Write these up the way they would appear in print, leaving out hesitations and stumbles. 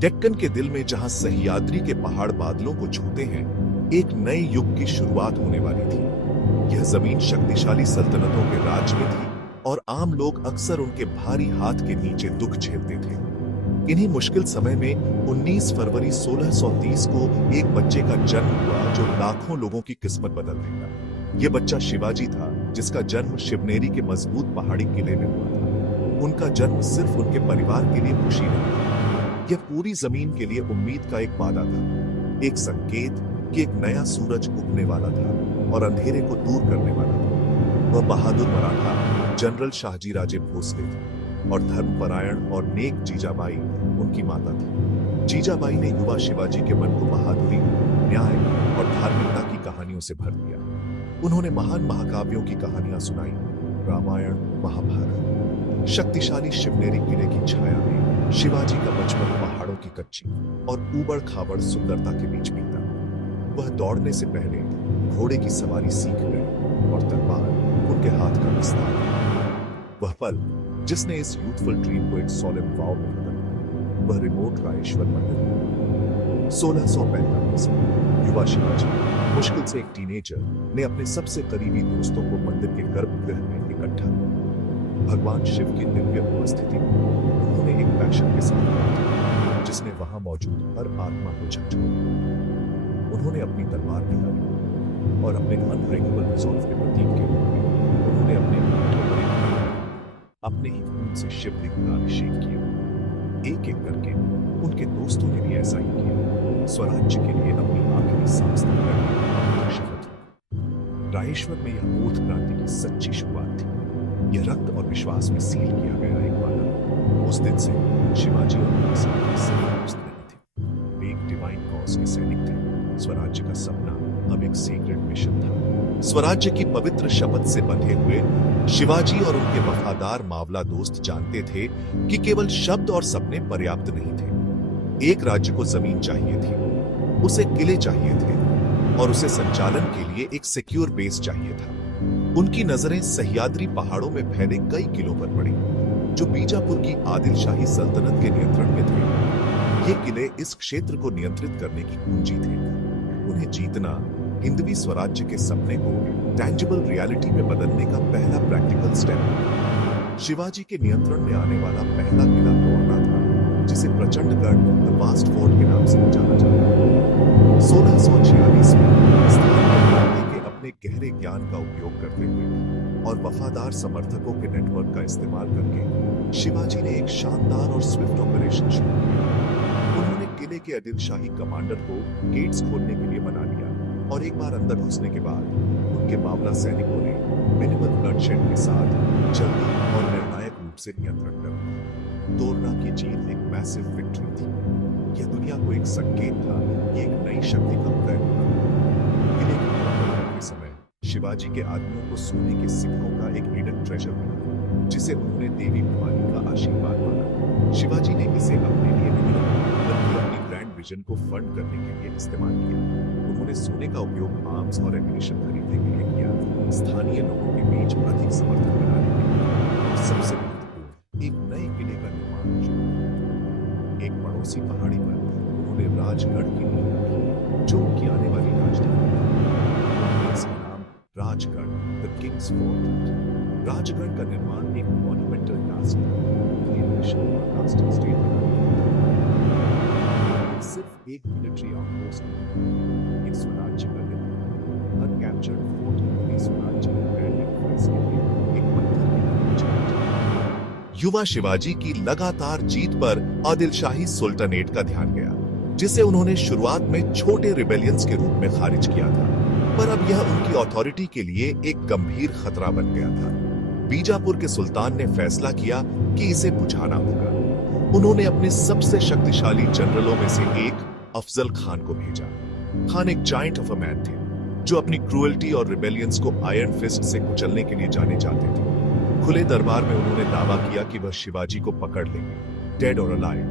डेक्कन के दिल में जहां सह्याद्री के पहाड़ बादलों को छूते हैं, एक नए युग की शुरुआत होने वाली थी। यह जमीन शक्तिशाली सल्तनतों के राज में थी और आम लोग अक्सर उनके भारी हाथ के नीचे दुख झेलते थे। इन्हीं मुश्किल समय में 19 फरवरी 1630 को एक बच्चे का जन्म हुआ जो लाखों लोगों की किस्मत बदल देगा। यह बच्चा शिवाजी था, जिसका जन्म शिवनेरी के मजबूत पहाड़ी किले में हुआ था। उनका जन्म सिर्फ उनके परिवार के लिए खुशी नहीं थी, यह पूरी जमीन के लिए उम्मीद का एक वादा था, एक संकेत कि एक नया सूरज उगने वाला था और अंधेरे को दूर करने वाला था। वह बहादुर मराठा जनरल शाहजी राजे भोसले थे और धर्मपरायण और नेक जीजाबाई उनकी माता थी। जीजाबाई ने युवा शिवाजी के मन को बहादुरी, न्याय और धार्मिकता की कहानियों से भर दिया। उन्होंने महान महाकाव्यों की कहानियां सुनाई, रामायण, महाभारत। शक्तिशाली शिवनेरी किले की छाया में शिवाजी का बचपन पहाड़ों की कच्ची और ऊबड़ खाबड़ सुंदरता के बीच बीता। वह दौड़ने से पहले घोड़े की सवारी सीख गए और तलवार उनके हाथ का विस्तार। वह पल जिसने इस यूथफुल ड्रीम को एक सॉलिड वाव में बदल दिया, वह रिमोट रायेश्वर मंदिर। 1645 में युवा शिवाजी, मुश्किल से एक टीनेजर, ने अपने सबसे करीबी दोस्तों को मंदिर के गर्भगृह में इकट्ठा किया। भगवान शिव की दिव्य उपस्थिति में उन्होंने एक पैशन के साथ कहा जिसने वहां मौजूद हर आत्मा को झकझोरा। उन्होंने अपनी तलवार निकाली और अपने अनब्रेकेबल रिजॉल्व के प्रतीक के रूप में उन्होंने अपने ही खून से शिवलिंग का अभिषेक किया। एक एक करके उनके दोस्तों ने भी ऐसा ही किया, स्वराज्य के लिए अपनी आखिरी सांस तक करने की शपथ ली। रायेश्वर में यह ओध क्रांति की सच्ची शुरुआत थी। यह रक्त और विश्वास में सील किया गया एक वादा। उस दिन से शिवाजी और उनके साथी सिर्फ दोस्त नहीं थे, वे एक डिवाइन कॉज के सैनिक थे। स्वराज्य का सपना अब एक सीक्रेट मिशन था। स्वराज्य की पवित्र शपथ से बंधे हुए शिवाजी और उनके वफादार मावला दोस्त जानते थे कि केवल शब्द और सपने पर्याप्त नहीं थे। एक राज्य को जमीन चाहिए थी, उसे किले चाहिए थे और उसे संचालन के लिए एक सिक्योर बेस चाहिए था। उनकी नजरें सह्याद्री पहाड़ों में फैले कई किलों पर पड़ी, जो बीजापुर की आदिलशाही सल्तनत के नियंत्रण में थे। ये किले इस क्षेत्र को नियंत्रित करने की कुंजी थे। उन्हें जीतना हिंदवी स्वराज्य के सपने को टैंजिबल रियलिटी में बदलने का पहला प्रैक्टिकल स्टेप था। शिवाजी के नियंत्रण में आने वाला पहला किला तोड़ना था, जिसे प्रचंडगढ़ द वास्ट फोर्ट के नाम से जाना जाता है। 1646 में स्थानीय इलाके के अपने गहरे ज्ञान का उपयोग करते हुए और वफादार समर्थकों के नेटवर्क का इस्तेमाल करके शिवाजी ने एक शानदार और स्विफ्ट ऑपरेशन शुरू किया। उन्होंने किले के आदिलशाही कमांडर को गेट्स खोलने के लिए बना लिया और एक बार अंदर घुसने के बाद उनके मावला सैनिकों ने मिनिमल ब्लडशेड के साथ जल्दी और निर्णायक रूप से नियंत्रण कर लिया। तोरना की जीत एक मैसिव विक्ट्री थी। यह दुनिया को एक संकेत था कि एक नई शक्ति का उदय होगा। किले की मुरम्मत के समय शिवाजी के आदमियों को सोने के सिक्कों का एक हिडन ट्रेजर मिला, जिसे उन्होंने देवी भवानी का आशीर्वाद माना। शिवाजी ने इसे अपने लिए नहीं बल्कि अपनी ग्रैंड विजन को फंड करने के लिए इस्तेमाल किया। उन्होंने सोने का उपयोग आर्म्स और एम्यूनिशन खरीदने के लिए किया, स्थानीय लोगों के बीच अधिक समर्थन बनाने के लिए और सबसे महत्वपूर्ण एक नए किले का निर्माण शुरू किया। एक पड़ोसी पहाड़ी पर उन्होंने राजगढ़ की नींव रखी, जो उनकी आने वाली राजधानी थी। इसका नाम Rajgarh, the Kings fort. Rajgarh का निर्माण एक मॉन्यूमेंटल टास्क था। सिर्फ एक मिलिट्री आउटपोस्ट नहीं, एक स्वराज्य का निर्माण। हर कैप्चर्ड फोर्ट पूरी स्वराज्य के ग्रैंड एंटरप्राइज के लिए एक पत्थर की तरह चला। युवा शिवाजी की लगातार जीत पर आदिलशाही सुल्तानेट का ध्यान गया, जिसे उन्होंने शुरुआत में छोटे रिबेलियंस के रूप में खारिज किया था, पर अब यह उनकी अथॉरिटी के लिए एक गंभीर खतरा बन गया था। बीजापुर के सुल्तान ने फैसला किया कि इसे बुझाना होगा। उन्होंने अपने सबसे शक्तिशाली जनरलों में से एक अफजल खान को भेजा। खान एक जायंट ऑफ अ मैन थे, जो अपनी क्रूएल्टी और रिबेलियंस को आयरन फिस्ट से कुचलने के लिए जाने जाते थे। खुले दरबार में उन्होंने दावा किया कि वह शिवाजी को पकड़ लेंगे, डेड और अलाइव।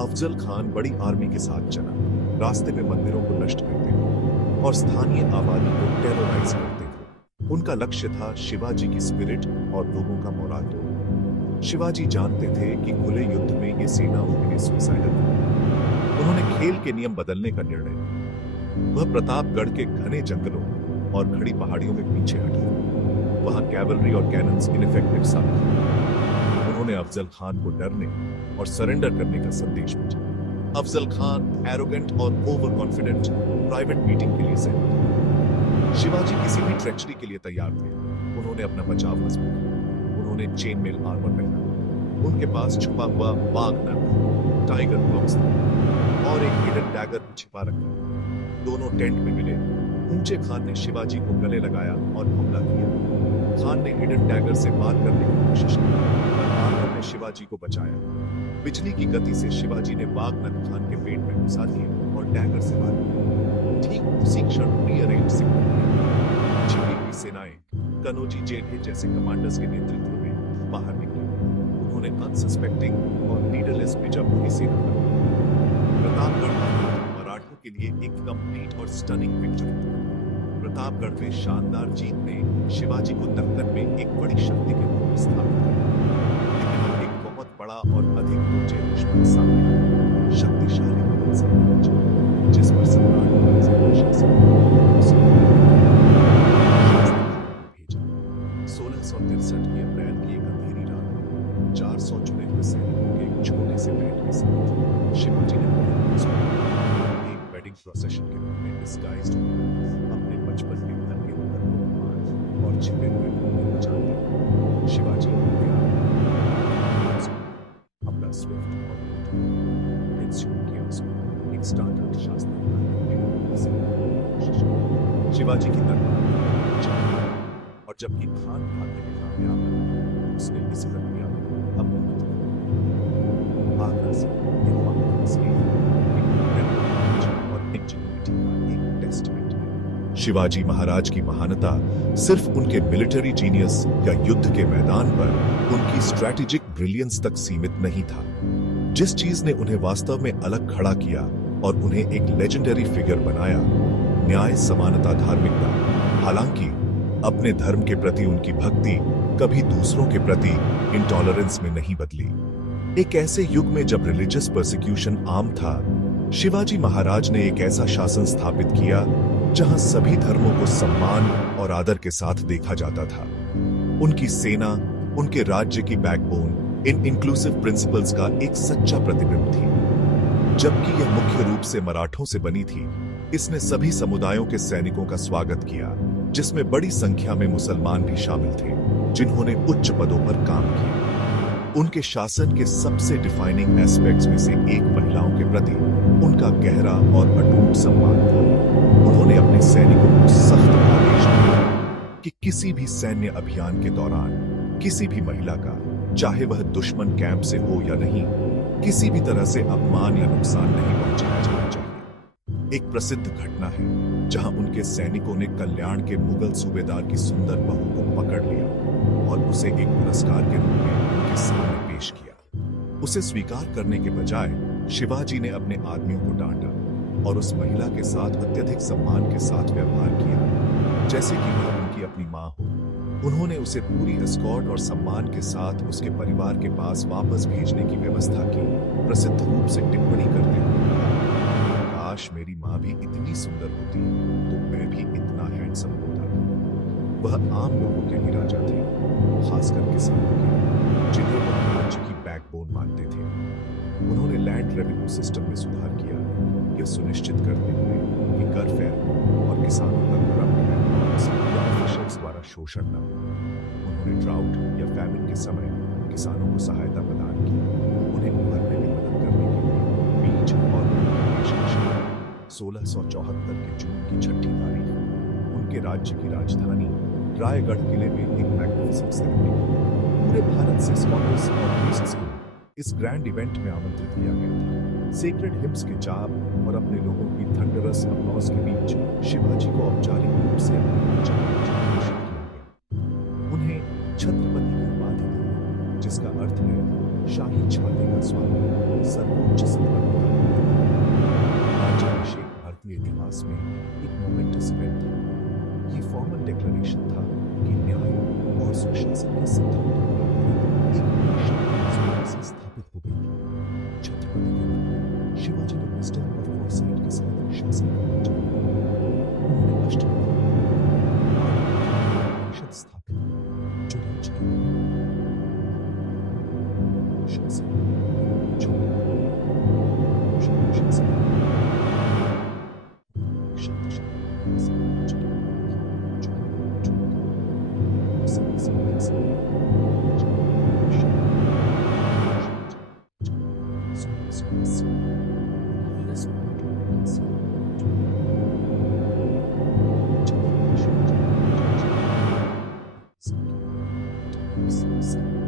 अफजल खान बड़ी आर्मी के साथ चला, रास्ते में मंदिरों को नष्ट करते थे और स्थानीय आबादी को टेरराइज करते थे। उनका लक्ष्य था शिवाजी की स्पिरिट और लोगों का मोराल तोड़ना। शिवाजी जानते थे कि खुले युद्ध में ये सेना उनके लिए सुसाइडल है। खेल के नियम बदलने का निर्णय। वह प्रतापगढ़ के घने जंगलों और खड़ी पहाड़ियों में पीछे हटे। वहां कैवलरी और कैनन्स इनफेक्टिव साबित हुए। उन्होंने अफजल खान को डरने और सरेंडर करने का संदेश भेजा। अफजल खान एरोगेंट और ओवर कॉन्फिडेंट प्राइवेट मीटिंग के लिए सहमत हुआ। शिवाजी किसी भी ट्रेचरी के लिए तैयार थे। उन्होंने अपना बचाव मजबूत किया। उन्होंने चेन मेल आर्मर पहना। उनके पास छुपा हुआ वाघ नख, टाइगर क्लॉक्स और एक हिडन डैगर छिपा रखा। दोनों टेंट में मिले। ऊंचे खान ने शिवाजी को गले लगाया और हमला किया। खान ने हिडन डैगर से वार करने की कोशिश की, पर आर्मर ने शिवाजी को बचाया। बिजली की गति से शिवाजी ने वाघ नख खान के पेट में घुसा दिए और डैगर से वार किया। ठीक उसी क्षण रीअरेंज सिग्नल दिया। छिपी हुई सेनाएं कनौजी जेठे जैसे कमांडर्स के नेतृत्व में बाहर निकली। उन्होंने अनसस्पेक्टिंग और लीडरलेस बीजापुरी सेना बनाई। प्रतापगढ़ का युद्ध मराठों के लिए एक कंप्लीट और स्टनिंग विक्ट्री था। प्रतापगढ़ में शानदार जीत ने शिवाजी को दक्कन में एक बड़ी शक्ति के रूप में स्थापित किया। लेकिन अब एक बहुत बड़ा और अधिक ऊंचे दुश्मन सामने आया। शक्तिशाली मुगल साम्राज्य, जिस पर सम्राट औरंगजेब का शासन भेजा। 1663 की अप्रैल की एक अंधेरी रात में 400 चुने हुए सैनिकों के एक छोटे से बैंड के साथ शिवाजी ने एक वेडिंग प्रोसेशन के रूप में डिस्गाइज्ड अपने बचपन के घर के घर को मार और छिपे हुए घोड़े को जानते। शिवाजी अपना स्विफ्ट और कंज्यूम किया उसको एक स्टैंडर्ड शास्त्र शिवाजी की तलवार और जबकि खान भागने में कामयाब रहा, उसने इस प्रक्रिया में अपनी आगरा से और इंजीनियरिटी का एक टेस्टमेंट है। शिवाजी महाराज की महानता सिर्फ उनके मिलिट्री जीनियस या युद्ध के मैदान पर उनकी स्ट्रैटेजिक ब्रिलियंस तक सीमित नहीं था। जिस चीज ने उन्हें वास्तव में अलग खड़ा किया और उन्हें एक लेजेंडरी फिगर बनाया, न्याय, समानता, धार्मिकता। हालांकि अपने धर्म के प्रति उनकी भक्ति कभी दूसरों के प्रति इंटॉलरेंस में नहीं बदली। एक ऐसे युग में जब रिलीजियस परसिक्यूशन आम था, शिवाजी महाराज ने एक ऐसा शासन स्थापित किया जहां सभी धर्मों को सम्मान और आदर के साथ देखा जाता था। उनकी सेना उनके राज्य की बैकबोन इन इंक्लूसिव प्रिंसिपल्स का एक सच्चा प्रतिबिंब थी। जबकि यह मुख्य रूप से मराठों से बनी थी, इसने सभी समुदायों के सैनिकों का स्वागत किया, जिसमें बड़ी संख्या में मुसलमान भी शामिल थे, जिन्होंने उच्च पदों पर काम किया। उनके शासन के सबसे डिफाइनिंग एस्पेक्ट्स में से एक महिलाओं के प्रति उनका गहरा और अटूट सम्मान था। उन्होंने अपने सैनिकों को सख्त आदेश दिया कि किसी भी सैन्य अभियान के दौरान किसी भी महिला का, चाहे वह दुश्मन कैंप से हो या नहीं, किसी भी तरह से अपमान या नुकसान नहीं पहुंचाया जाना चाहिए। एक प्रसिद्ध घटना है जहां उनके सैनिकों ने कल्याण के मुगल सूबेदार की सुंदर बहू को पकड़ लिया और उसे एक पुरस्कार के रूप में उनके सामने पेश किया। उसे स्वीकार करने के बजाय शिवाजी ने अपने आदमियों को डांटा और उस महिला के साथ अत्यधिक सम्मान के साथ व्यवहार किया, जैसे कि वह उनकी अपनी मां हो। उन्होंने उसे पूरी एस्कॉर्ट और सम्मान के साथ उसके परिवार के पास वापस भेजने की व्यवस्था की। प्रसिद्ध रूप से टिप्पणी करते हुए कहा, काश मेरी मां भी इतनी सुंदर होती तो मैं भी इतना हैंडसम होता। वह आम लोगों के भी राजा थे, खासकर किसानों के, जिन्हें वह राज्य की बैकबोन मानते थे। उन्होंने लैंड रेवेन्यू सिस्टम में सुधार किया, यह सुनिश्चित करते हुए कि कर फेयर और किसानों का करप्ट लैंडलॉर्ड्स या ऑफिशियल्स द्वारा शोषण न हो। उन्होंने ड्राउट या फैमिन के समय किसानों को सहायता प्रदान की, उन्हें उभरने में मदद करने के लिए बीज और पेशकश की। 1674 के जून की 6 तारीख उनके राज्य की राजधानी रायगढ़ किले में एक मैग्निफिसेंट सेरेमनी पूरे भारत से स्कॉलर्स और प्रीस्ट्स को इस ग्रैंड इवेंट में आमंत्रित किया गया था। सेक्रेड हिम्स के जाप और अपने लोगों की थंडरस अपलॉज के बीच शिवाजी को औपचारिक रूप से अपने राज्य में घोषित किया गया। उन्हें छत्रपति की उपाधि दी, जिसका अर्थ है शाही छाते का स्वामी, सर्वोच्च संपन्नता। राज्याभिषेक भारतीय इतिहास में एक मोमेंटस इवेंट था। ये फॉर्मल डिक्लेरेशन था कि न्याय और सुशासन के सिद्धांतों पर एक नई शक्ति स्थापित हो गई। छत्रपति के रूप में शिवाजी ने विजडम और शासन करना चाहते थे। उन्होंने अष्टप्रधान परिषद स्थापित की, जो राज्य के शासन छोटे शासन शक्तिशाली राज्य के